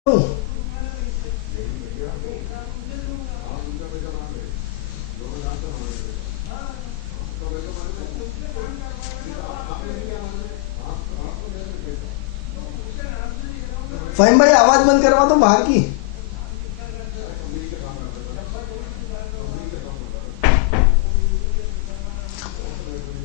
फाहिम भाई आवाज बंद करवा दो बाहर की।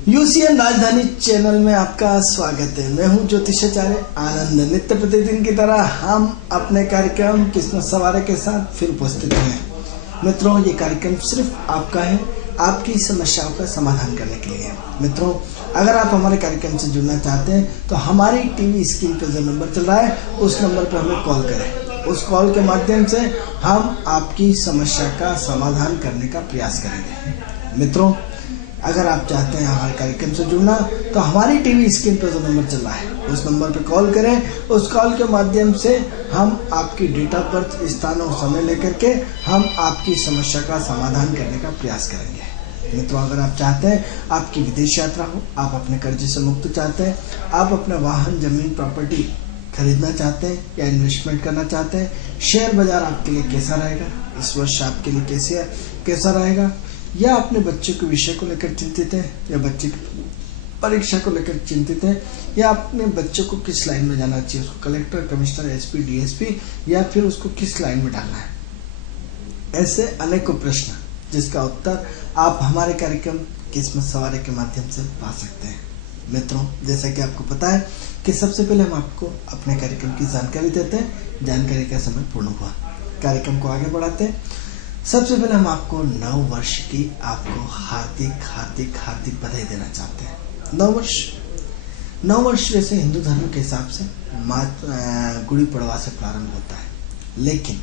यूसीएन राजधानी चैनल में आपका स्वागत है। मैं हूं ज्योतिषाचार्य आनंद। नित्य प्रतिदिन की तरह हम अपने कार्यक्रम किस्मत सवारे के साथ फिर उपस्थित हैं। मित्रों, ये कार्यक्रम सिर्फ आपका है, आपकी समस्याओं का समाधान करने के लिए है। मित्रों, अगर आप हमारे कार्यक्रम से जुड़ना चाहते हैं तो हमारी टीवी स्क्रीन पर जो नंबर चल रहा है उस नंबर पर हमें कॉल करें। उस कॉल के माध्यम से हम आपकी समस्या का समाधान करने का प्रयास करेंगे। मित्रों, अगर आप चाहते हैं हमारे कार्यक्रम से जुड़ना तो हमारी टीवी स्क्रीन पर जो नंबर चल रहा है उस नंबर पर कॉल करें। उस कॉल के माध्यम से हम आपकी डेट ऑफ बर्थ, स्थान और समय लेकर के हम आपकी समस्या का समाधान करने का प्रयास करेंगे। मित्रों, अगर आप चाहते हैं आपकी विदेश यात्रा हो, आप अपने कर्जे से मुक्त चाहते हैं, आप अपना वाहन, जमीन, प्रॉपर्टी खरीदना चाहते हैं या इन्वेस्टमेंट करना चाहते हैं, शेयर बाजार आपके लिए कैसा रहेगा, इस वर्ष आपके लिए कैसा रहेगा, या अपने बच्चे के विषय को लेकर चिंतित हैं, या बच्चे की परीक्षा को लेकर चिंतित हैं, या अपने बच्चे को किस लाइन में जाना चाहिए, उसको कलेक्टर, कमिश्नर, एसपी, डीएसपी, या फिर उसको किस लाइन में डालना है, ऐसे अनेकों प्रश्न जिसका उत्तर आप हमारे कार्यक्रम किस्मत सवारे के माध्यम से पा सकते हैं। मित्रों, जैसा कि आपको पता है कि सबसे पहले हम आपको अपने कार्यक्रम की जानकारी देते हैं। जानकारी का समय पूर्ण हुआ, कार्यक्रम को आगे बढ़ाते हैं। सबसे पहले हम आपको नव वर्ष की आपको हार्दिक हार्दिक हार्दिक बधाई देना चाहते हैं। नव वर्ष वैसे हिंदू धर्म के हिसाब से गुड़ी पड़वा से प्रारंभ होता है, लेकिन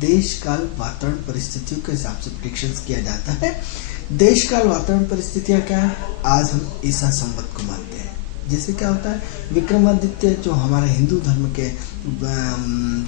देश काल वातावरण परिस्थितियों के हिसाब से प्रेडिक्शंस किया जाता है। देश काल वातावरण परिस्थितियां क्या है? आज हम ईसा संवत को मानते हैं। जैसे क्या होता है, विक्रमादित्य जो हमारे हिंदू धर्म के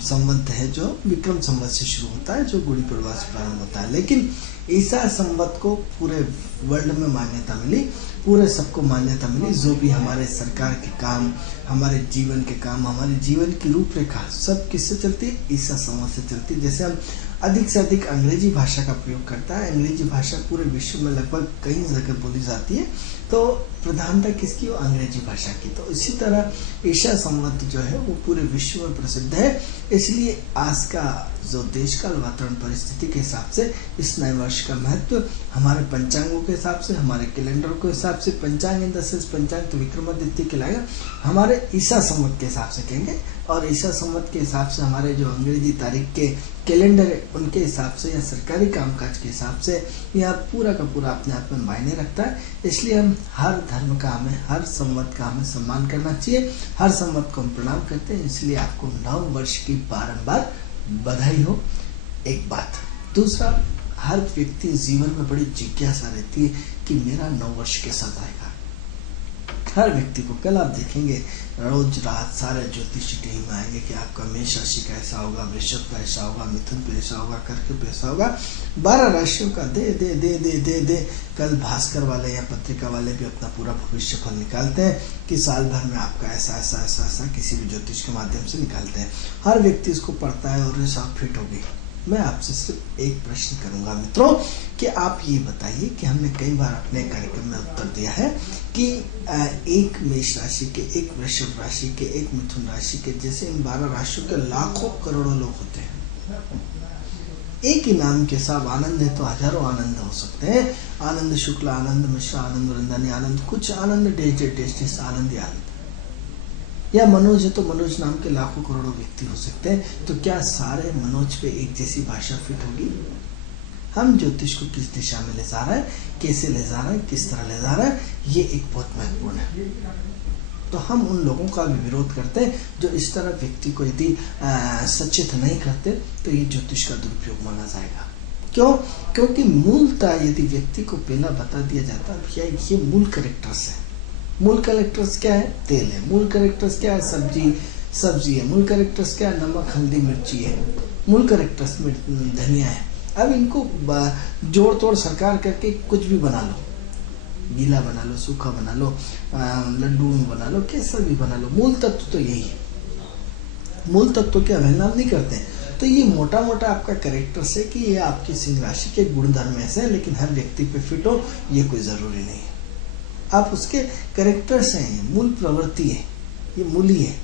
संवत है, जो विक्रम संवत से शुरू होता है, जो गुड़ी पड़वा से प्रारंभ होता है, लेकिन ईसा संवत को पूरे वर्ल्ड में मान्यता मिली, पूरे सबको मान्यता मिली। जो भी हमारे सरकार के काम, हमारे जीवन के काम, हमारे जीवन की रूपरेखा सब किससे चलती है? ईसा संवत से चलती है। जैसे हम अधिक से अधिक अंग्रेजी भाषा का प्रयोग करता है, अंग्रेजी भाषा पूरे विश्व में लगभग कई जगह बोली जाती है, तो प्रधानता किसकी हो? अंग्रेजी भाषा की। तो इसी तरह ईसा संवत जो है वो पूरे विश्व में प्रसिद्ध है। इसलिए आज का जो देश काल वातावरण परिस्थिति के हिसाब से इस नए वर्ष का महत्व हमारे पंचांगों के हिसाब से, हमारे कैलेंडर के हिसाब से, पंचांग इन द सेंस पंचांग तो विक्रमादित्य कहलाएगा, हमारे ईसा संवत के हिसाब से कहेंगे। और ईसा संवत के हिसाब से हमारे जो अंग्रेजी तारीख के कैलेंडर है उनके हिसाब से, या सरकारी कामकाज के हिसाब से, यह पूरा का पूरा अपने आप में मायने रखता है। इसलिए हम हर धर्म का, हमें हर संवत का हमें सम्मान करना चाहिए, हर संवत को हम प्रणाम करते हैं। इसलिए आपको नव वर्ष की बारंबार बधाई हो। एक बात। दूसरा, हर व्यक्ति जीवन में बड़ी जिज्ञासा रहती है कि मेरा नव वर्ष कैसा जाएगा। हर व्यक्ति को कल आप देखेंगे रोज रात सारे ज्योतिषी टीवी में आएंगे कि आपका मेष राशि का ऐसा होगा, वृषभ का ऐसा होगा, मिथुन पे ऐसा होगा, कर्क पे ऐसा होगा। 12 राशियों का दे दे दे दे दे दे कल भास्कर वाले या पत्रिका वाले भी अपना पूरा भविष्य फल निकालते हैं कि साल भर में आपका ऐसा ऐसा ऐसा ऐसा किसी भी ज्योतिष के माध्यम से निकालते हैं। हर व्यक्ति इसको पढ़ता है और सब फिट होगी। मैं आपसे सिर्फ एक प्रश्न करूंगा मित्रों कि आप ये बताइए कि हमने कई बार अपने कार्यक्रम में उत्तर दिया है कि एक मेष राशि के, एक वृषभ राशि के, एक मिथुन राशि के, जैसे इन 12 राशियों के लाखों करोड़ों लोग होते हैं। एक ही नाम के साथ आनंद है तो हजारों आनंद हो सकते हैं। आनंद शुक्ल, आनंद मिश्रा, आनंद वृंदानी, आनंद कुछ, आनंद डेस आनंद ही आनंद, या मनोज है तो मनोज नाम के लाखों करोड़ों व्यक्ति हो सकते हैं। तो क्या सारे मनोज पे एक जैसी भाषा फिट होगी? हम ज्योतिष को किस दिशा में ले जा रहा है, कैसे ले जा रहा है, किस तरह ले जा रहा है, ये एक बहुत महत्वपूर्ण है। तो हम उन लोगों का भी विरोध करते हैं जो इस तरह व्यक्ति को यदि सचेत नहीं करते तो ये ज्योतिष का दुरुपयोग माना जाएगा। क्यों? क्योंकि मूलतः यदि व्यक्ति को पहला बता दिया जाता है भैया ये मूल कैरेक्टर्स है। मूल कैरेक्टर्स क्या है? तेल है। मूल कैरेक्टर्स क्या है? सब्जी है। मूल कैरेक्टर्स क्या है? नमक, हल्दी, मिर्ची है। मूल कैरेक्टर्स में धनिया है। अब इनको जोड़ तोड़ सरकार करके कुछ भी बना लो, गीला बना लो, सूखा बना लो, लड्डू बना लो, कैसा भी बना लो, मूल तत्व तो यही है। मूल तत्व की अवहेलना नहीं करते हैं। तो ये मोटा मोटा आपका कैरेक्टर से कि ये आपकी सिंह राशि के गुणधर्म ऐसे हैं, लेकिन हर व्यक्ति पे फिट हो ये कोई ज़रूरी नहीं है। आप उसके कैरेक्टर से हैं, मूल प्रवृत्ति है, ये मूली है,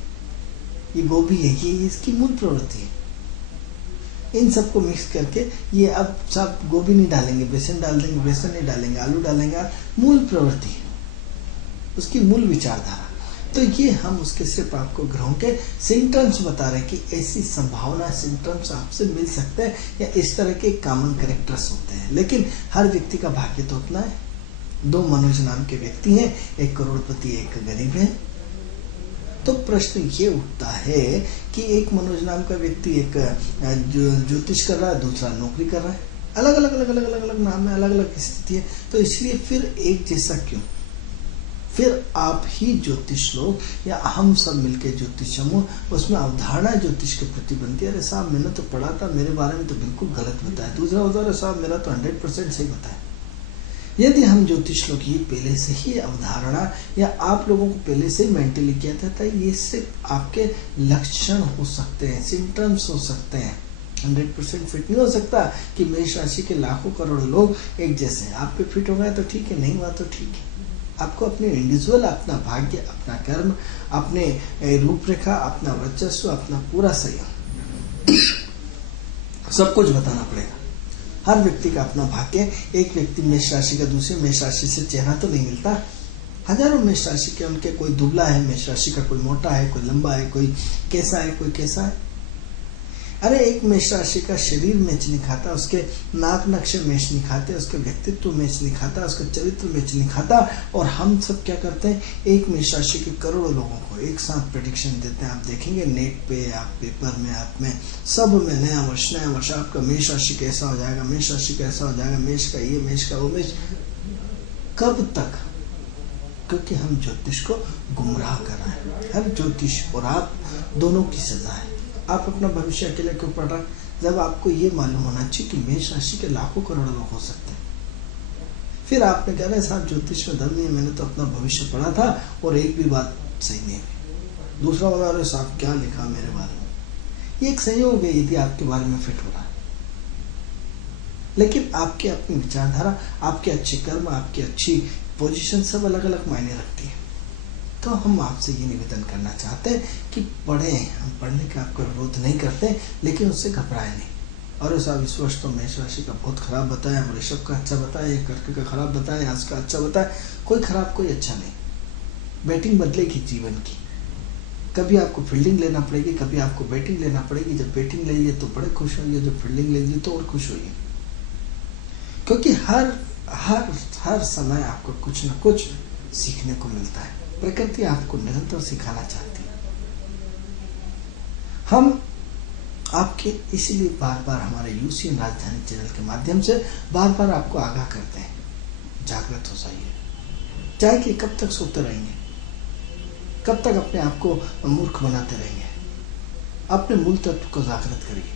ये गोभी है, ये इसकी मूल प्रवृत्ति है। इन सबको मिक्स करके ये अब सब गोभी नहीं डालेंगे, बेसन डाल देंगे, बेसन नहीं डालेंगे, आलू डालेंगे, मूल प्रवृत्ति है, उसकी मूल विचारधारा। तो ये हम उसके सिर्फ आपको ग्रहों के सिम्टम्स बता रहे हैं कि ऐसी संभावना सिम्टम्स आपसे मिल सकते हैं या इस तरह के कॉमन कैरेक्टर्स होते हैं। लेकिन हर व्यक्ति का भाग्य तो अपना है। 2 मनोज नाम के व्यक्ति हैं, एक करोड़पति एक गरीब है। तो प्रश्न ये उठता है कि एक मनोज नाम का व्यक्ति एक ज्योतिष कर रहा है, दूसरा नौकरी कर रहा है, अलग अलग नाम है, अलग अलग स्थिति है। तो इसलिए फिर एक जैसा क्यों? फिर आप ही ज्योतिष लोग या हम सब मिलके ज्योतिष समूह उसमें अवधारणा ज्योतिष के प्रति बनती है। अरे साहब मैंने तो पढ़ा था, मेरे बारे में तो बिल्कुल गलत बताया। दूसरा होता है साहब मेरा तो 100% सही बताया। यदि हम ज्योतिष लोग ये पहले से ही अवधारणा या आप लोगों को पहले से ही मेंटली किया था, तो ये सिर्फ आपके लक्षण हो सकते हैं, सिम्टम्स हो सकते हैं। 100% फिट नहीं हो सकता कि मेष राशि के लाखों करोड़ों लोग एक जैसे हैं। आप पे फिट हो गया तो ठीक है, नहीं हुआ तो ठीक है। आपको अपने इंडिविजुअल, अपना भाग्य, अपना कर्म, अपने रूपरेखा, अपना वर्चस्व, अपना पूरा संयम सब कुछ बताना पड़ेगा। हर व्यक्ति का अपना भाग्य। एक व्यक्ति मेष राशि का दूसरे मेष राशि से चेहरा तो नहीं मिलता। हजारों मेष राशि के उनके कोई दुबला है मेष राशि का, कोई मोटा है, कोई लंबा है, कोई कैसा है, कोई कैसा है। अरे एक मेष राशि का शरीर मैच नहीं खाता, उसके नाक नक्शे मैच नहीं खाते, उसका व्यक्तित्व मैच नहीं खाता, उसका चरित्र मैच नहीं खाता। और हम सब क्या करते हैं, एक मेष राशि के करोड़ों लोगों को एक साथ प्रेडिक्शन देते हैं। आप देखेंगे नेट पे, आप पेपर में, आप में सब में नया वर्ष आपका मेष राशि कैसा हो जाएगा, मेष राशि कैसा हो जाएगा, मेष का ये, मेष का वो, मेष। कब तक? क्योंकि हम ज्योतिष को गुमराह कर रहे हैं। हर ज्योतिष और आप दोनों की सजा है। आप अपना भविष्य अकेले क्यों पढ़ रहे हैं, जब आपको ये मालूम होना चाहिए कि मेष राशि के लाखों करोड़ों लोग हो सकते हैं। फिर आपने कह रहे साहब ज्योतिष में दम नहीं है, मैंने तो अपना भविष्य पढ़ा था और एक भी बात सही नहीं हुई। दूसरा बता रहे साहब क्या लिखा मेरे बारे में। ये एक संयोग है यदि आपके बारे में फिट हो रहा है, लेकिन आपकी अपनी विचारधारा, आपके अच्छे कर्म, आपकी अच्छी पोजीशन सब अलग अलग मायने रखती है। तो हम आपसे ये निवेदन करना चाहते हैं कि पढ़ें। हम पढ़ने का आपको विरोध नहीं करते, लेकिन उससे घबराए नहीं। और साहब इस वर्ष तो मेष राशि का बहुत खराब बताया, वृषभ का अच्छा बताया, कर्क का खराब बताया, आज का अच्छा बताया। कोई खराब कोई अच्छा नहीं। बैटिंग बदलेगी जीवन की। कभी आपको फील्डिंग लेना पड़ेगी, कभी आपको बैटिंग लेना पड़ेगी। जब बैटिंग ले लिए तो बड़े खुश होइए, जब फील्डिंग ले ली तो और खुश होइए। क्योंकि हर समय आपको कुछ न कुछ सीखने को मिलता है। प्रकृति आपको निरंतर सिखाना चाहती है। हम आपके इसीलिए बार बार हमारे यूसीएन राजधानी चैनल के माध्यम से बार बार आपको आगाह करते हैं, जागृत हो जाइए। चाहे कि कब तक सोते रहेंगे, कब तक अपने आप को मूर्ख बनाते रहेंगे। अपने मूल तत्व को जागृत करिए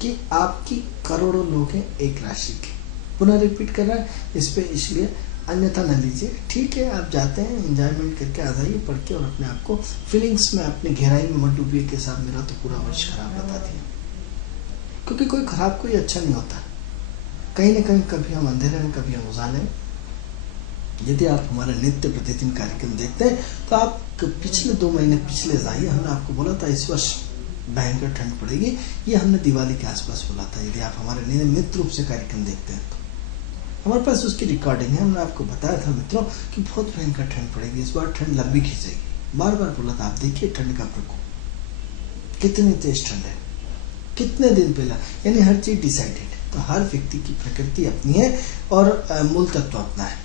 कि आपकी करोड़ों लोग हैं एक राशि के। पुनः रिपीट कर रहा है इस पे, इसलिए अन्यथा न लीजिए। ठीक है, आप जाते हैं एंजॉयमेंट करके आ जाइए पढ़ के, और अपने आप को फीलिंग्स में, अपनी गहराई में मत डूबिए के साथ मेरा तो पूरा वर्ष खराब बता दिया। क्योंकि कोई खराब कोई अच्छा नहीं होता। कहीं ना कहीं कभी हम अंधेरे में, कभी हम उजाले में। यदि आप हमारे नित्य प्रतिदिन कार्यक्रम देखते हैं तो आप पिछले 2 महीने पिछले जाइए। हमने आपको बोला था इस वर्ष भयंकर ठंड पड़ेगी, ये हमने दिवाली के आसपास बोला था। यदि आप हमारे नियमित रूप से कार्यक्रम देखते हैं तो हमारे पास उसकी रिकॉर्डिंग है। हमने आपको बताया था मित्रों कि बहुत भयंकर ठंड पड़ेगी, इस बार ठंड लंबी खींचेगी। बार बार बोला था। आप देखिए ठंड का प्रकोप कितनी तेज ठंड है, कितने दिन पहला, यानी हर चीज डिसाइडेड। तो हर व्यक्ति की प्रकृति अपनी है और मूल तत्व अपना है।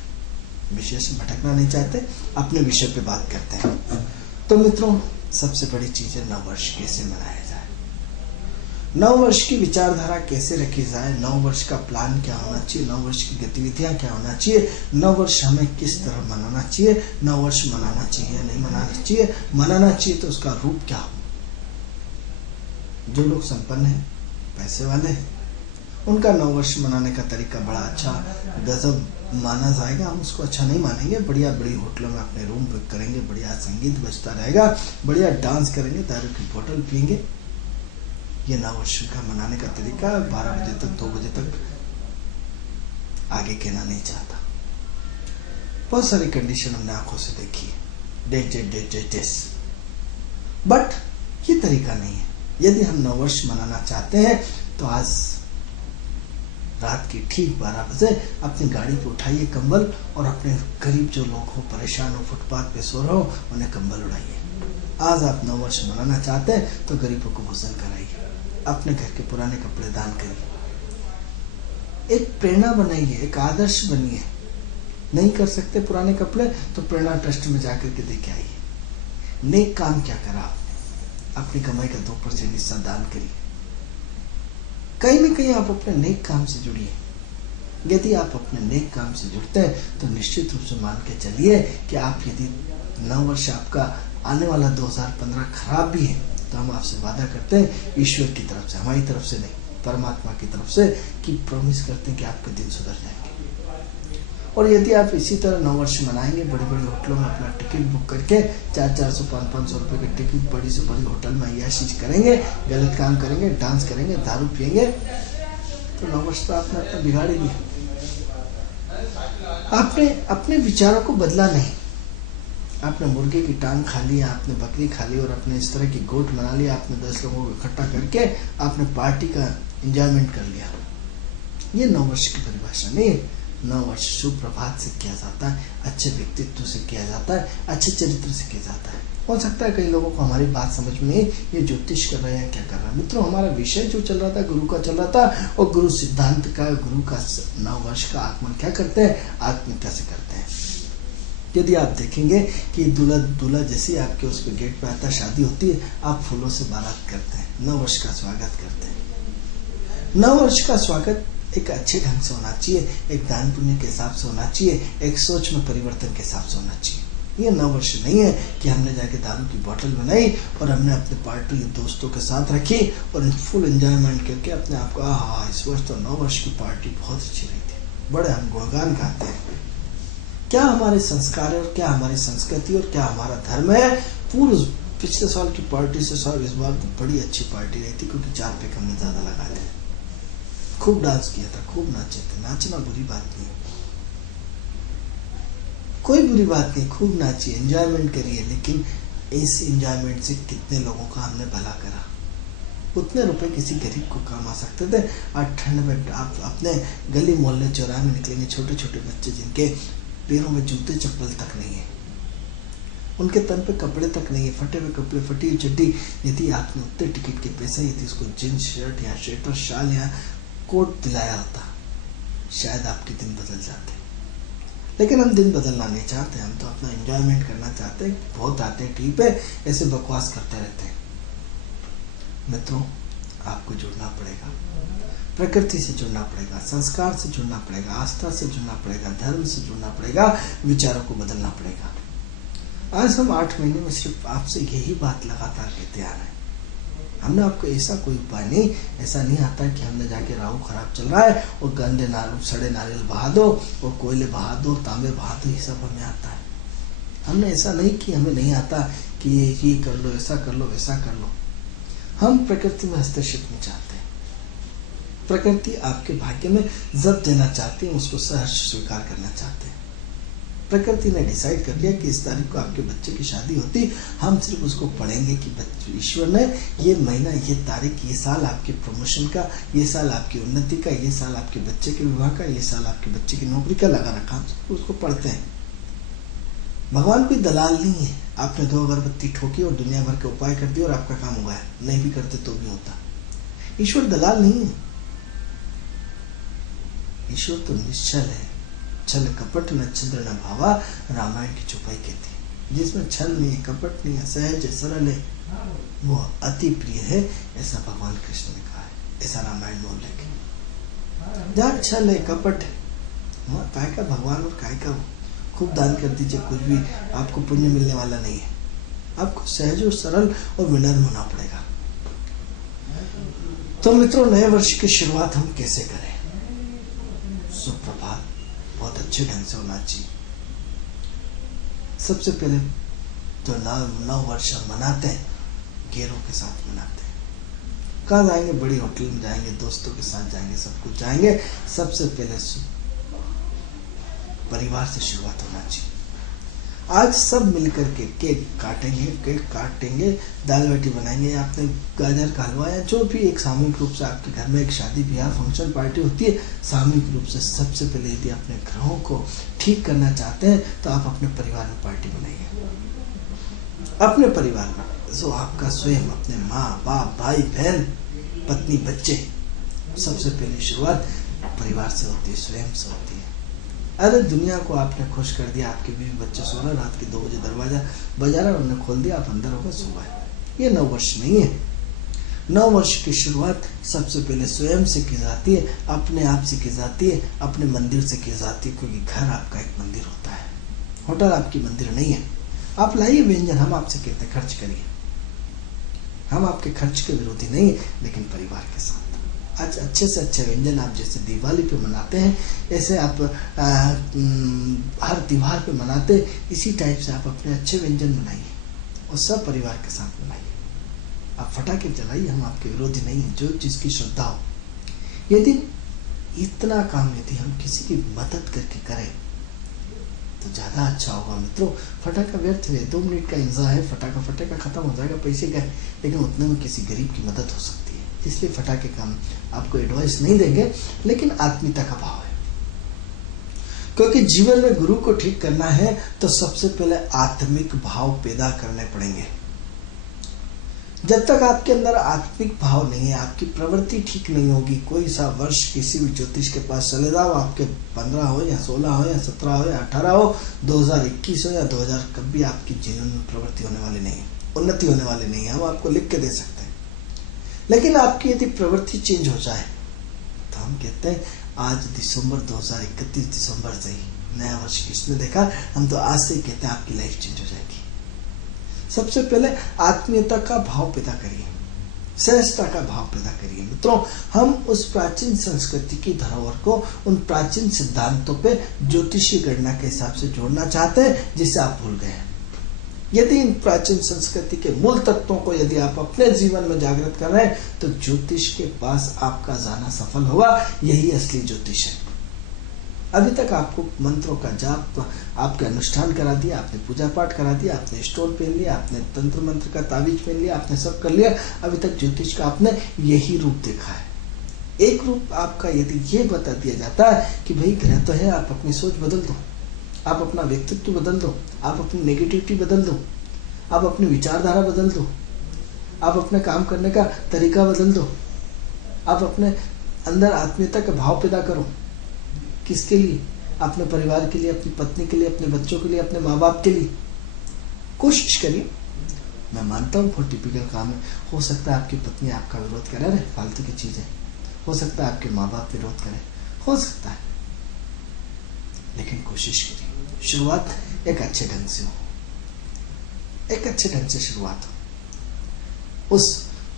विषय से भटकना नहीं चाहते, अपने विषय पे बात करते हैं। तो मित्रों, सबसे बड़ी चीज है नववर्ष कैसे मनाया जाए, नववर्ष की विचारधारा कैसे रखी जाए, नववर्ष का प्लान क्या होना चाहिए, नववर्ष की गतिविधियां क्या होना चाहिए, नववर्ष हमें किस तरह मनाना चाहिए, नववर्ष मनाना चाहिए नहीं मनाना चाहिए, मनाना चाहिए तो उसका रूप क्या हो। जो लोग संपन्न हैं, पैसे वाले हैं, उनका नववर्ष मनाने का तरीका बड़ा अच्छा गजब माना जाएगा। हम उसको अच्छा नहीं मानेंगे। बढ़िया बड़ी होटलों में अपने रूम बुक करेंगे, बढ़िया संगीत बजता रहेगा, बढ़िया डांस करेंगे, दारू की बोतल पियेंगे। ये नववर्ष का मनाने का तरीका 12 बजे तक 2 बजे तक आगे कहना नहीं चाहता। बहुत सारी कंडीशन हमने आंखों से देखी है, डेट। बट ये तरीका नहीं है। यदि हम नववर्ष मनाना चाहते हैं तो आज रात की ठीक 12 बजे अपनी गाड़ी पे उठाइए कंबल और अपने गरीब जो लोग हो, परेशान हो, फुटपाथ पे सो रहे हो, उन्हें कंबल उड़ाइए। आज आप नववर्ष मनाना चाहते हैं तो गरीबों को भोजन कराइए, अपने घर के पुराने कपड़े दान करिए, एक प्रेरणा बनाइए, एक आदर्श बनिए। नहीं कर सकते पुराने कपड़े तो प्रेरणा ट्रस्ट में जाकर के देके आइए। नेक काम क्या करा आपने? अपनी कमाई का 2% हिस्सा दान करिए। कहीं न कहीं आप अपने नेक काम से जुड़िए। यदि आप अपने नेक काम से जुड़ते हैं तो निश्चित रूप से मान के चलिए कि आप यदि नववर्ष आपका आने वाला 2015 खराब भी है तो हम आपसे वादा करते हैं ईश्वर की तरफ से, हमारी तरफ से नहीं, परमात्मा की तरफ से, कि प्रॉमिस करते हैं कि आपके दिन सुधर जाएंगे। और यदि आप इसी तरह नववर्ष मनाएंगे, बड़े बड़े होटलों में अपना टिकट बुक करके 400, 500 रुपए के टिकट बड़ी से बड़ी होटल में अय्याशी करेंगे, गलत काम करेंगे, डांस करेंगे, दारू पियेंगे, तो नववर्ष तो आपने अपना बिगाड़ ही दिया। आपने अपने विचारों को बदला नहीं। आपने मुर्गे की टांग खा ली, आपने बकरी खा ली और अपने इस तरह की गोट बना लिया, आपने 10 लोगों को इकट्ठा करके आपने पार्टी का एंजॉयमेंट कर लिया। ये नववर्ष की परिभाषा नहीं है। नववर्ष शुभ प्रभात से किया जाता है, अच्छे व्यक्तित्व से किया जाता है, अच्छे चरित्र से किया जाता है। हो सकता है कई लोगों को हमारी बात समझ में नहीं, ये ज्योतिष कर रहे हैं, क्या कर रहे हैं। मित्रों, हमारा विषय जो चल रहा था गुरु का चल रहा था, और गुरु सिद्धांत का, गुरु का नववर्ष का आगमन क्या करते हैं, आत्म कैसे करते हैं। यदि आप देखेंगे कि दूल्हा जैसे आपके उसके गेट पे आता, शादी होती है, आप फूलों से बारात करते हैं, नववर्ष का स्वागत करते हैं। नववर्ष का स्वागत एक अच्छे ढंग से होना चाहिए, एक दान पुण्य के हिसाब से होना चाहिए, एक सोच में परिवर्तन के हिसाब से होना चाहिए। ये नववर्ष नहीं है कि हमने जाके दारू की बोतल बनाई और हमने अपने पार्टी दोस्तों के साथ रखी और फुल एंजॉयमेंट करके अपने आप को, हाँ इस वर्ष तो नववर्ष की पार्टी बहुत अच्छी रही थी, बड़े हम गुणगान गाते हैं। क्या हमारे संस्कार और क्या हमारी संस्कृति और क्या हमारा धर्म है? पूर्व पिछले साल की पार्टी से साल इस बार तो बड़ी अच्छी पार्टी रही थी, क्योंकि 4 पैक हमने ज्यादा लगा थे, खूब डांस किया था, खूब नाचे थे। नाचना बुरी बात नहीं, कोई बुरी बात नहीं, खूब नाचिए, एंजॉयमेंट करिए, लेकिन इस एंजॉयमेंट से कितने लोगों का हमने भला करा? उतने रुपए किसी गरीब को काम आ सकते थे। आज ठंड में आप अपने गली मोहल्ले चौराहे में निकलेंगे, छोटे छोटे बच्चे जिनके पैरों में जूते चप्पल तक नहीं है, उनके तन पे कपड़े तक नहीं है, फटे हुए कपड़े, फटी हुई चड्डी। यदि आपने उतने टिकट के पैसे यदि उसको जींस शर्ट या स्वेटर शाल या कोट दिलाया होता, शायद आपके दिन बदल जाते। लेकिन हम दिन बदलना नहीं चाहते, हम तो अपना एंजॉयमेंट करना चाहते हैं। बहुत आते हैं टीवी पे, ऐसे बकवास करते रहते हैं। मित्रों, आपको जुड़ना पड़ेगा, प्रकृति से जुड़ना पड़ेगा, संस्कार से जुड़ना पड़ेगा, आस्था से जुड़ना पड़ेगा, धर्म से जुड़ना पड़ेगा, विचारों को बदलना पड़ेगा। आज हम 8 महीने में सिर्फ आपसे यही बात लगातार कहते आ रहे हैं। हमने आपको ऐसा कोई उपाय नहीं, ऐसा नहीं आता कि हमने जाके राहु खराब चल रहा है और गंदे सड़े नारियल बहा दो और कोयले बहा दो, तांबे बहा दो, ये सब हमें आता है। हमने ऐसा नहीं कि हमें नहीं आता कि ये कर लो, ऐसा कर लो, वैसा कर लो। हम प्रकृति में हस्तक्षेप नहीं चाहते। प्रकृति आपके भाग्य में जब देना चाहती है, उसको सहर्ष स्वीकार करना चाहते हैं। प्रकृति ने डिसाइड कर लिया कि इस तारीख को आपके बच्चे की शादी होती, हम सिर्फ उसको पढ़ेंगे कि ईश्वर ने ये महीना, ये तारीख, ये साल आपके प्रमोशन का, ये साल आपकी उन्नति का, ये साल आपके बच्चे के विवाह का, ये साल आपके बच्चे की नौकरी का लगा रखा, हम उसको पढ़ते हैं। भगवान कोई दलाल नहीं है। आपने 2 अगरबत्ती ठोकी और दुनिया भर के उपाय कर दिए और आपका काम हुआ है, नहीं भी करते तो भी होता। ईश्वर दलाल नहीं है। ईश्वर तो निश्चल है। छल कपट न छिद्र न भावा, रामायण की चौपाई कहती है। जिसमें छल नहीं है, कपट नहीं है, सहज है, सरल है, वो अति प्रिय है, ऐसा भगवान कृष्ण ने कहा है, ऐसा रामायण में उल्लेख है। जहाँ छल है, कपट है, वहाँ काय का भगवान और काय का वो। खूब दान कर दीजिए, कुछ भी आपको पुण्य मिलने वाला नहीं है। आपको सहज और सरल और विनम्र होना पड़ेगा। तो मित्रों, नए वर्ष की शुरुआत हम कैसे करें? सुप्रभात बहुत अच्छे ढंग से होना चाहिए। सबसे पहले तो नव वर्ष हम मनाते हैं, गेरों के साथ मनाते हैं। कहाँ जाएंगे? बड़ी होटल में जाएंगे, दोस्तों के साथ जाएंगे, सब कुछ जाएंगे। सबसे पहले परिवार से शुरुआत होना चाहिए। आज सब मिलकर के केक काटेंगे, दाल बाटी बनाएंगे, आपने गाजर का हलवा या जो भी एक सामूहिक रूप से आपके घर में एक शादी ब्याह फंक्शन पार्टी होती है, सामूहिक रूप से सबसे पहले यदि अपने घरों को ठीक करना चाहते हैं तो आप अपने परिवार में पार्टी बनाइए। अपने परिवार में जो आपका स्वयं, अपने माँ बाप, भाई बहन, पत्नी, बच्चे, सबसे पहले शुरुआत परिवार से होती है, स्वयं से होती है। अरे दुनिया को आपने खुश कर दिया, आपके बीवी बच्चे सो रहे, रात के 2 बजे दरवाजा बजा रहा, उन्होंने खोल दिया, आप अंदर हो गए, सो गए। ये नव वर्ष नहीं है। नव वर्ष की शुरुआत सबसे पहले स्वयं से की जाती है, अपने आप से की जाती है, अपने मंदिर से की जाती है, क्योंकि घर आपका एक मंदिर होता है, होटल आपकी मंदिर नहीं है। आप लाइए व्यंजन, हम आपसे कहते हैं खर्च करिए, हम आपके खर्च के विरोधी नहीं, लेकिन परिवार के साथ आज अच्छे से अच्छे व्यंजन आप जैसे दिवाली पे मनाते हैं, ऐसे आप हर त्योहार पे मनाते, इसी टाइप से आप अपने अच्छे व्यंजन बनाइए और सब परिवार के साथ बनाइए। आप फटाके जलाइए, हम आपके विरोधी नहीं हैं, जो जिसकी श्रद्धा हो। यदि इतना काम यदि हम किसी की मदद करके करें तो ज़्यादा अच्छा होगा। मित्रों, फटाका व्यर्थ है, 2 मिनट का इंतजार है, फटाका खत्म हो जाएगा, पैसे गए, लेकिन उतने में किसी गरीब की मदद हो सकती है। इसलिए फटाके का हम आपको एडवाइस नहीं देंगे, लेकिन आत्मीयता का भाव है, क्योंकि जीवन में गुरु को ठीक करना है तो सबसे पहले आत्मिक भाव पैदा करने पड़ेंगे। जब तक आपके अंदर आत्मिक भाव नहीं है, आपकी प्रवृत्ति ठीक नहीं होगी। कोई सा वर्ष किसी भी ज्योतिष के पास चले जाओ, आपके 15 हो या 16 हो या 17 हो या 18 हो, 2021 हो या 2000, कभी आपकी जीवन में प्रवृत्ति होने वाली नहीं है, उन्नति होने वाली नहीं है। हम आपको लिख के दे सकते हैं, लेकिन आपकी यदि प्रवृत्ति चेंज हो जाए तो हम कहते हैं आज दिसंबर 2031 दिसंबर से ही नया वर्ष किसने देखा, हम तो आज से ही कहते हैं आपकी लाइफ चेंज हो जाएगी। सबसे पहले आत्मीयता का भाव पैदा करिए, सहजता का भाव पैदा करिए। मित्रों, हम उस प्राचीन संस्कृति की धरोहर को उन प्राचीन सिद्धांतों पे ज्योतिषीय गणना के हिसाब से जोड़ना चाहते हैं, जिसे आप भूल गए हैं। यदि इन प्राचीन संस्कृति के मूल तत्वों को यदि आप अपने जीवन में जागृत कर रहे हैं तो ज्योतिष के पास आपका जाना सफल होगा। यही असली ज्योतिष है। अभी तक आपको मंत्रों का जाप, आपके अनुष्ठान करा दिया, आपने पूजा पाठ करा दिया, आपने स्टोन पहन लिया, आपने तंत्र मंत्र का तावीज पहन लिया, आपने सब कर लिया। अभी तक ज्योतिष का आपने यही रूप देखा है। एक रूप आपका यदि ये बता दिया जाता है कि भाई ग्रह तो है, आप अपनी सोच बदल दो, आप अपना व्यक्तित्व बदल दो, आप अपनी नेगेटिविटी बदल दो, आप अपनी विचारधारा बदल दो, आप अपने काम करने का तरीका बदल दो, आप अपने अंदर आत्मीयता का भाव पैदा करो। किसके लिए? अपने परिवार के लिए, अपनी पत्नी के लिए, अपने बच्चों के लिए, अपने माँ बाप के लिए। कोशिश करिए। मैं मानता हूँ बहुत टिपिकल काम है, हो सकता है आपकी पत्नी आपका विरोध करे, अरे फालतू की चीज़ है, हो सकता है आपके माँ बाप विरोध करें, हो सकता है, लेकिन कोशिश करिए शुरुआत एक अच्छे ढंग से हो, एक अच्छे ढंग से शुरुआत हो।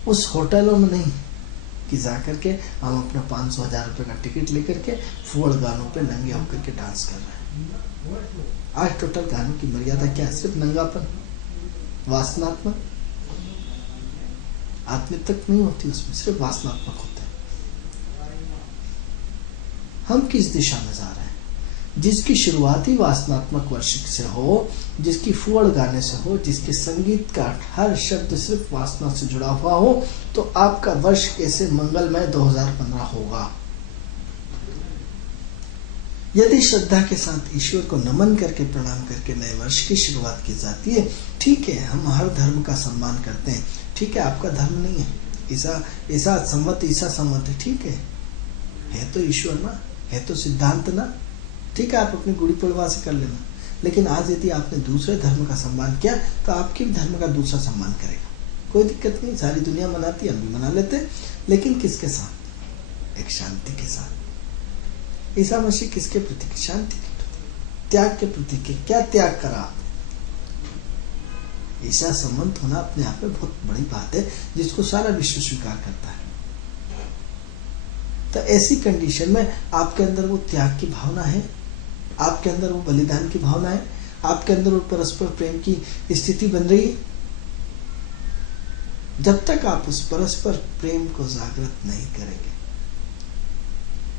उस होटलों में नहीं कि जाकर के हम अपना 500-1000 रुपये का टिकट लेकर के फुल गानों पे नंगे होकर के डांस कर रहे हैं। आज टोटल गानों की मर्यादा क्या है? सिर्फ नंगापन, वासनात्मक, आत्मिक नहीं होती उसमें, सिर्फ वासनात्मक होता है। हम किस दिशा में जा रहे हैं? जिसकी शुरुआती वासनात्मक वर्ष से हो, जिसकी फुअड़ गाने से हो, जिसके संगीत का हर शब्द सिर्फ वासना से जुड़ा हुआ हो, तो आपका वर्ष कैसे मंगलमय 2015 होगा। यदि श्रद्धा के साथ ईश्वर को नमन करके प्रणाम करके नए वर्ष की शुरुआत की जाती है, ठीक है, हम हर धर्म का सम्मान करते हैं, ठीक है, आपका धर्म नहीं है, ईसा संवत है, ठीक है तो ईश्वर ना, है तो सिद्धांत ना, ठीक है, आप अपनी गुड़ी पड़वा से कर लेना। लेकिन आज यदि आपने दूसरे धर्म का सम्मान किया तो आपके भी धर्म का दूसरा सम्मान करेगा, कोई दिक्कत नहीं। सारी दुनिया मनाती है, हम भी मना लेते, लेकिन किसके साथ? एक शांति के साथ। ईसा मसीह किसके प्रतीक? शांति के प्रतीक, त्याग के प्रतीक। क्या त्याग करा आपने? ईसा संबंध होना अपने आप में बहुत बड़ी बात है, जिसको सारा विश्व स्वीकार करता है। तो ऐसी कंडीशन में आपके अंदर वो त्याग की भावना है, आपके अंदर वो बलिदान की भावना है, आपके अंदर वो परस्पर प्रेम की स्थिति बन रही है। जब तक आप उस परस्पर प्रेम को जागृत नहीं करेंगे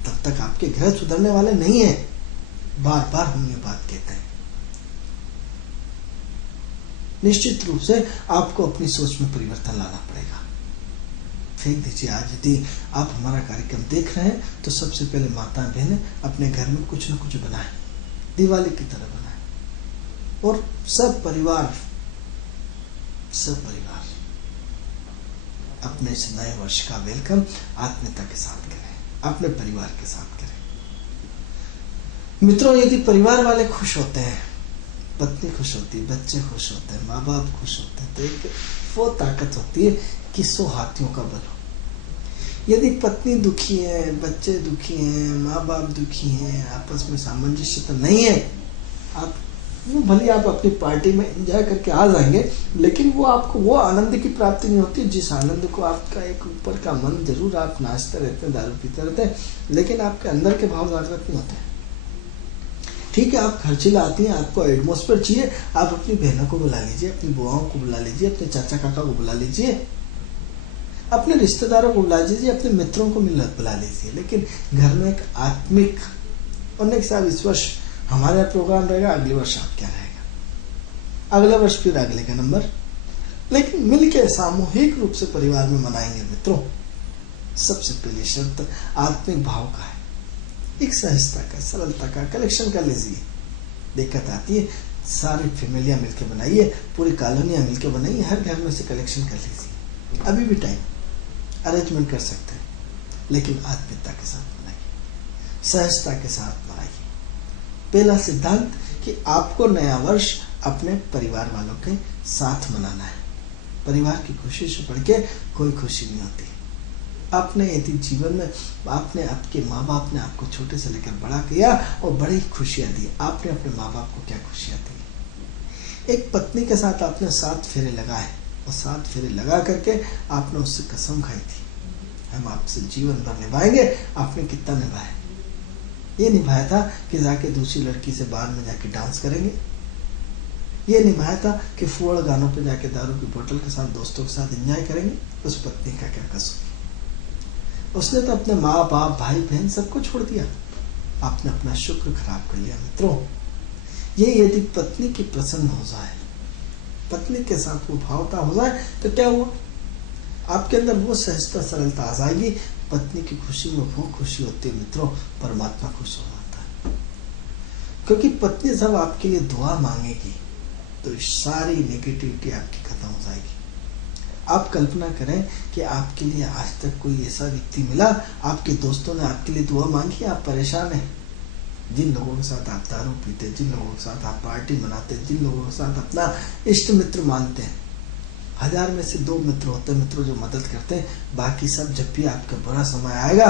तब तक आपके ग्रह सुधरने वाले नहीं है। बार बार हम ये बात कहते हैं। निश्चित रूप से आपको अपनी सोच में परिवर्तन लाना पड़ेगा। फेंक दीजिए। आज यदि आप हमारा कार्यक्रम देख रहे हैं तो सबसे पहले माता बहनें अपने घर में कुछ न कुछ बनाएं, दिवाली की तरह बनाएं, और सब परिवार अपने इस नए वर्ष का वेलकम आत्मीयता के साथ करें, अपने परिवार के साथ करें। मित्रों, यदि परिवार वाले खुश होते हैं, पत्नी खुश होती है, बच्चे खुश होते हैं, माँ बाप खुश होते हैं, तो एक वो ताकत होती है कि 100 हाथियों का बल हो। यदि पत्नी दुखी है, बच्चे दुखी हैं, माँ बाप दुखी हैं, आपस में सामंजस्य तो नहीं है, आप वो भले आप अपनी पार्टी में एंजॉय करके आ जाएंगे, लेकिन वो आपको वो आनंद की प्राप्ति नहीं होती जिस आनंद को आपका एक ऊपर का मन, जरूर आप नाचते रहते हैं, दारू पीते रहते हैं, लेकिन आपके अंदर के भाव जागृत नहीं होते। ठीक है, आप खर्चीला आती हैं, आपको एटमॉस्फेयर चाहिए, आप अपनी बहनों को बुला लीजिए, अपनी बुआओं को बुला लीजिए, अपने चाचा काका को बुला लीजिए, अपने रिश्तेदारों को बुला लीजिए, अपने मित्रों को बुला लीजिए, लेकिन घर में एक आत्मिक, और नेक्स्ट साल इस वर्ष हमारा प्रोग्राम रहेगा, अगले वर्ष आप क्या रहेगा, अगले वर्ष फिर अगले का नंबर, लेकिन मिलकर सामूहिक रूप से परिवार में मनाएंगे। मित्रों, सबसे पहली शर्त आत्मिक भाव का है, एक सहजता का, सरलता का, कलेक्शन कर लीजिए। दिक्कत आती है, सारी फैमिलियां मिलकर बनाइए, पूरी कॉलोनियां मिलकर बनाइए, हर घर में से कलेक्शन कर लीजिए। अभी भी टाइम, अरेंजमेंट कर सकते हैं, लेकिन आत्मीयता के साथ मनाइए, सहजता के साथ मनाइए। पहला सिद्धांत कि आपको नया वर्ष अपने परिवार वालों के साथ मनाना है। परिवार की खुशी से बढ़ के कोई खुशी नहीं होती। आपने यदि जीवन में आपके माँ बाप ने आपको छोटे से लेकर बड़ा किया और बड़ी खुशियां दी, आपने अपने माँ बाप को क्या खुशियां दी। एक पत्नी के साथ आपने 7 फेरे लगाए, और 7 फेरे लगा करके आपने उससे कसम खाई थी, हम आपसे जीवन भर निभाएंगे। आपने कितना निभाया? ये निभाया था कि जाके दूसरी लड़की से बार में जाके डांस करेंगे, ये निभाया था कि फुअड़ गानों पे जाके दारू की बोतल के साथ दोस्तों के साथ एंजॉय करेंगे। उस पत्नी का क्या कसूर? उसने तो अपने माँ बाप, भाई बहन सबको छोड़ दिया, आपने अपना शुक्र खराब कर लिया। मित्रों, ये यदि पत्नी की प्रसन्न हो जाए, पत्नी के साथ वो भावता हो जाए, तो क्या हुआ? आपके अंदर वो सहजता, सरलता आ जाएगी। पत्नी की खुशी में वो खुशी होती है मित्रों, परमात्मा खुश हो जाता है। क्योंकि पत्नी जब आपके लिए दुआ मांगेगी तो सारी नेगेटिविटी आपकी खत्म हो जाएगी। आप कल्पना करें कि आपके लिए आज तक कोई ऐसा व्यक्ति मिला, आपके दोस्तों ने आपके लिए दुआ मांगी, आप परेशान हैं, जिन लोगों के साथ आप दारू पीते, जिन लोगों के साथ आप पार्टी मनाते, जिन लोगों के साथ अपना इष्ट मित्र मानते हैं, 1000 में से 2 मित्र होते हैं मित्रों जो मदद करते हैं, बाकी सब जब भी आपका बुरा समय आएगा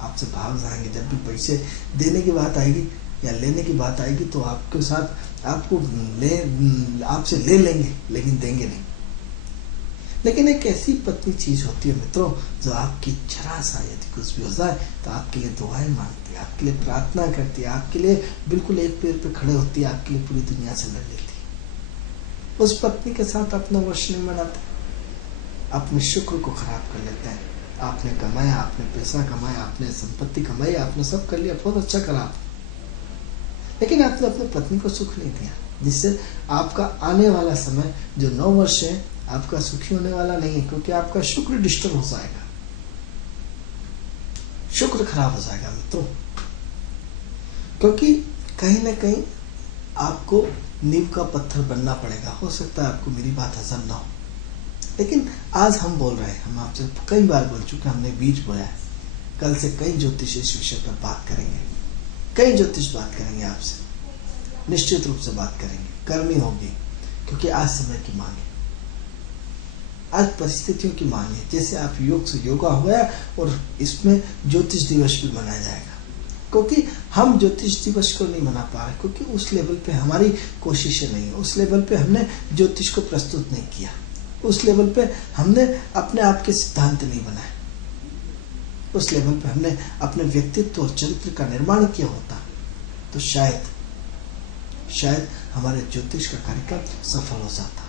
आपसे भाग जाएंगे। जब भी पैसे देने की बात आएगी या लेने की बात आएगी तो आपके साथ आपसे ले लेंगे, लेकिन देंगे नहीं। लेकिन एक ऐसी पत्नी चीज होती है मित्रों जो आपकी जरा सा यदि कुछ भी हो जाए तो आपके लिए दुआएं मांगती है, आपके लिए प्रार्थना करती है, आपके लिए बिल्कुल एक पैर पे खड़े होती है, आपके लिए पूरी दुनिया से लड़ लेती है। उस पत्नी के साथ अपना वर्ष नहीं मनाते, अपने शुक्र को खराब कर लेते हैं। आपने कमाया, आपने पैसा कमाया, आपने संपत्ति कमाई, आपने सब कर लिया, बहुत अच्छा करा, लेकिन आपने अपनी पत्नी को सुख नहीं दिया, जिससे आपका आने वाला समय जो 9 वर्ष है आपका सुखी होने वाला नहीं है, क्योंकि आपका शुक्र डिस्टर्ब हो जाएगा, शुक्र खराब हो जाएगा मित्रों। क्योंकि कहीं ना कहीं आपको नींव का पत्थर बनना पड़ेगा। हो सकता है आपको मेरी बात हजम ना हो, लेकिन आज हम बोल रहे हैं, हम आपसे कई बार बोल चुके, हमने बीज बोया है। कल से कई ज्योतिष इस विषय पर बात करेंगे, कई ज्योतिष बात करेंगे आपसे, निश्चित रूप से बात करेंगे, करनी होगी, क्योंकि आज समय की मांग है, आज परिस्थितियों की मांग है। जैसे आप योग से योगा हुआ है और इसमें ज्योतिष दिवस भी मनाया जाएगा, क्योंकि हम ज्योतिष दिवस को नहीं मना पा रहे, क्योंकि उस लेवल पे हमारी कोशिशें नहीं है, उस लेवल पे हमने ज्योतिष को प्रस्तुत नहीं किया, उस लेवल पे हमने अपने आप के सिद्धांत नहीं बनाए। उस लेवल पे हमने अपने व्यक्तित्व और चरित्र का निर्माण किया होता तो शायद हमारे ज्योतिष का कार्यक्रम सफल हो जाता,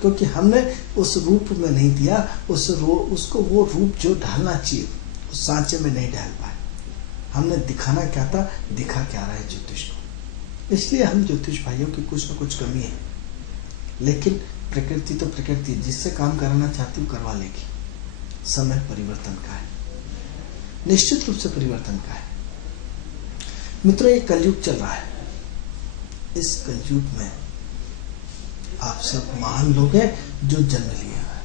क्योंकि हमने उस रूप में नहीं दिया, उसको वो रूप जो ढालना चाहिए उस सांचे में नहीं ढाल पाए। हमने दिखाना क्या था, दिखा क्या रहा है ज्योतिष को। इसलिए हम ज्योतिष भाइयों की कुछ न कुछ कमी है, लेकिन प्रकृति तो प्रकृति जिससे काम कराना चाहती हूँ करवा लेगी। समय परिवर्तन का है, निश्चित रूप से परिवर्तन का है। मित्रों, ये कलयुग चल रहा है। इस कलयुग में आप सब महान लोग हैं जो जन्म लिए हैं,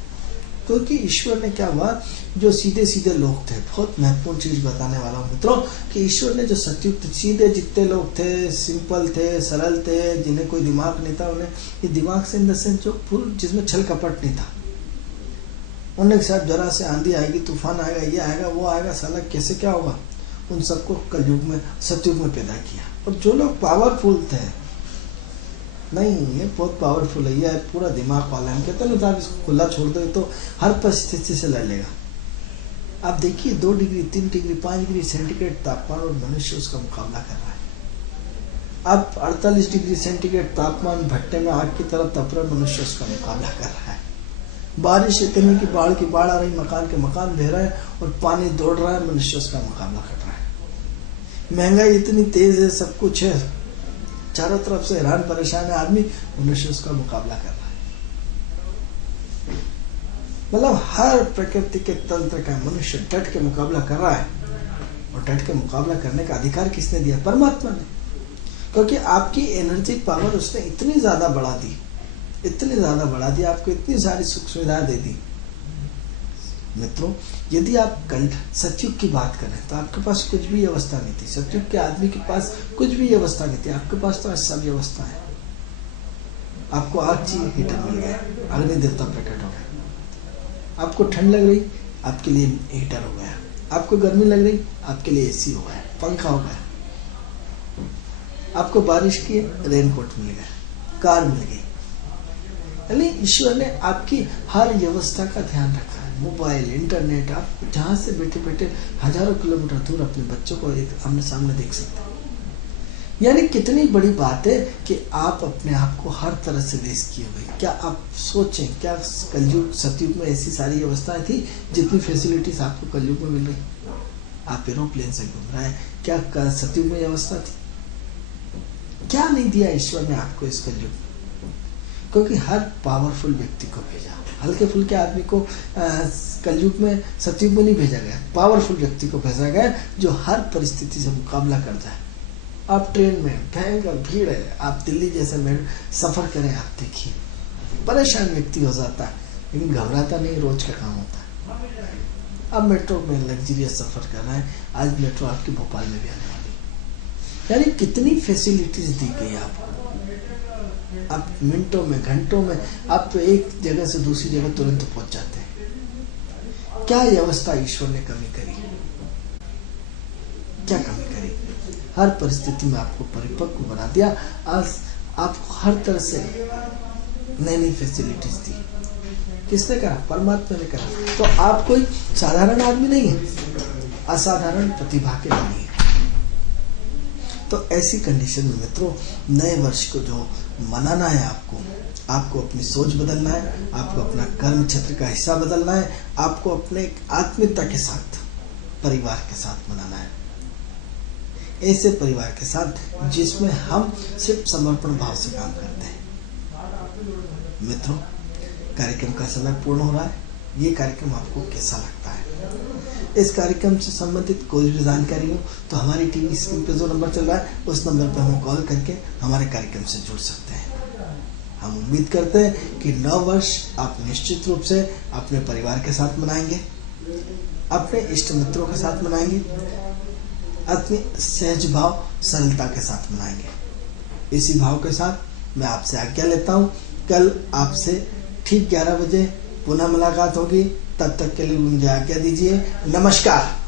क्योंकि ईश्वर ने क्या हुआ, जो सीधे सीधे लोग थे। बहुत महत्वपूर्ण चीज बताने वाला हूँ मित्रों कि ईश्वर ने जो सत्युक्त सीधे जितने लोग थे, सिंपल थे, सरल थे, जिन्हें कोई दिमाग नहीं था, उन्हें ये दिमाग से इन द सेंस जो फुल जिसमें छल कपट नहीं था, उन्हें साहब जरा से आंधी आएगी, तूफान आएगा, ये आएगा, वो आएगा, साला कैसे क्या होगा, उन सबको कलयुग में सतयुग में पैदा किया। और जो लोग पावरफुल थे, नहीं ये बहुत पावरफुल है, ये पूरा दिमाग वाला है, हम कहते हैं ना साहब इसको खुला छोड़ दो तो हर परिस्थिति से लड़ लेगा। आप देखिए 2 डिग्री 3 डिग्री 5 डिग्री सेंटीग्रेड तापमान और मनुष्य उसका मुकाबला कर रहा है। अब 48 डिग्री सेंटीग्रेड तापमान भट्टे में आग की तरह तप रहा, मनुष्य उसका मुकाबला कर रहा है। बारिश इतनी की बाढ़ आ रही, मकान के मकान बह रहा है और पानी दौड़ रहा है, मनुष्य उसका मुकाबला कर रहा है। महंगाई इतनी तेज है, सब कुछ है, चारों तरफ से हैरान परेशान है आदमी, मनुष्य उसका मुकाबला कर रहा है। मतलब हर प्रकृति के तंत्र का मनुष्य डट के मुकाबला कर रहा है। और डट के मुकाबला करने का अधिकार किसने दिया? परमात्मा ने। क्योंकि आपकी एनर्जी पावर उसने इतनी ज्यादा बढ़ा दी, आपको इतनी सारी सुख सुविधाएं दे दी। मित्रों, यदि आप कल सतयुग की बात करें तो आपके पास कुछ भी अवस्था नहीं थी। सतयुग के आदमी के पास कुछ भी अवस्था नहीं थी, आपके पास तो ऐसा भी अवस्था है। आपको आग चाहिए, हीटर मिल गया, अग्नि देवता प्रकट हो गए। आपको ठंड लग रही, आपके लिए हीटर हो गया। आपको गर्मी लग रही, आपके लिए एसी हो गया, पंखा हो गया। आपको बारिश की, रेनकोट मिल गया, कार मिल गई। यानी ईश्वर ने आपकी हर व्यवस्था का ध्यान रखा है। मोबाइल, इंटरनेट, आप जहां से बैठे बैठे हजारों किलोमीटर दूर अपने बच्चों को एक आमने सामने देख सकते हैं। यानी कितनी बड़ी बात है कि आप अपने आप को हर तरह से लेस किए हुए। क्या आप सोचें, क्या कलयुग सतयुग में ऐसी सारी व्यवस्थाएं थी जितनी फैसिलिटीज आपको कलयुग में मिल रही? आप एरोप्लेन से घूम रहे हैं, क्या सतयुग में व्यवस्था थी? क्या नहीं दिया ईश्वर ने आपको इस कलयुग में? क्योंकि हर पावरफुल व्यक्ति को भेजा, हल्के फुल्के आदमी को कलयुग में सतयुग में नहीं भेजा गया। पावरफुल व्यक्ति को भेजा गया जो हर परिस्थिति से मुकाबला कर जाए। आप ट्रेन में भयंकर भीड़ है, आप दिल्ली जैसे में सफर करें, आप देखिए परेशान व्यक्ति हो जाता है, लेकिन घबराता नहीं, रोज का काम होता है। अब मेट्रो में लग्जरियस सफर कर रहे हैं, आज मेट्रो आपके भोपाल में भी आने वाली। यानी कितनी फैसिलिटीज दी गई आपको। आप मिनटों में, घंटों में आप एक जगह से दूसरी जगह तुरंत पहुंच जाते हैं। क्या व्यवस्था ईश्वर ने कमी करी? क्या कमी करी? हर परिस्थिति में आपको परिपक्व बना दिया। आज आपको हर तरह से नई नई फैसिलिटीज दी। किसने करा? परमात्मा ने करा। तो आप कोई साधारण आदमी नहीं है, असाधारण प्रतिभा के नहीं है। तो ऐसी कंडीशन में मित्रों, नए वर्ष को जो मनाना है, आपको अपनी सोच बदलना है, आपको अपना कर्म क्षेत्र का हिस्सा बदलना है, आपको अपने आत्मीयता के साथ, परिवार के साथ मनाना है। ऐसे परिवार के साथ जिसमें हम सिर्फ समर्पण भाव से काम करते हैं। मित्रों, कार्यक्रम का समय पूर्ण हो रहा है। ये कार्यक्रम आपको कैसा लगता है? इस कार्यक्रम से संबंधित कोई भी जानकारी हो तो हमारी टीवी स्क्रीन पे जो नंबर चल रहा है उस नंबर पर हमें कॉल करके हमारे कार्यक्रम से जुड़ सकते हैं। हम उम्मीद करते हैं कि नव वर्ष आप निश्चित रूप से अपने परिवार के साथ मनाएंगे, अपने इष्ट मित्रों के साथ मनाएंगे, अपनी सहज भाव सरलता के साथ मनाएंगे। इसी भाव के साथ मैं आपसे आज्ञा लेता हूँ। कल आपसे ठीक 11 बजे पुनः मुलाकात होगी। तब तक के लिए मुझे आज्ञा दीजिए। नमस्कार।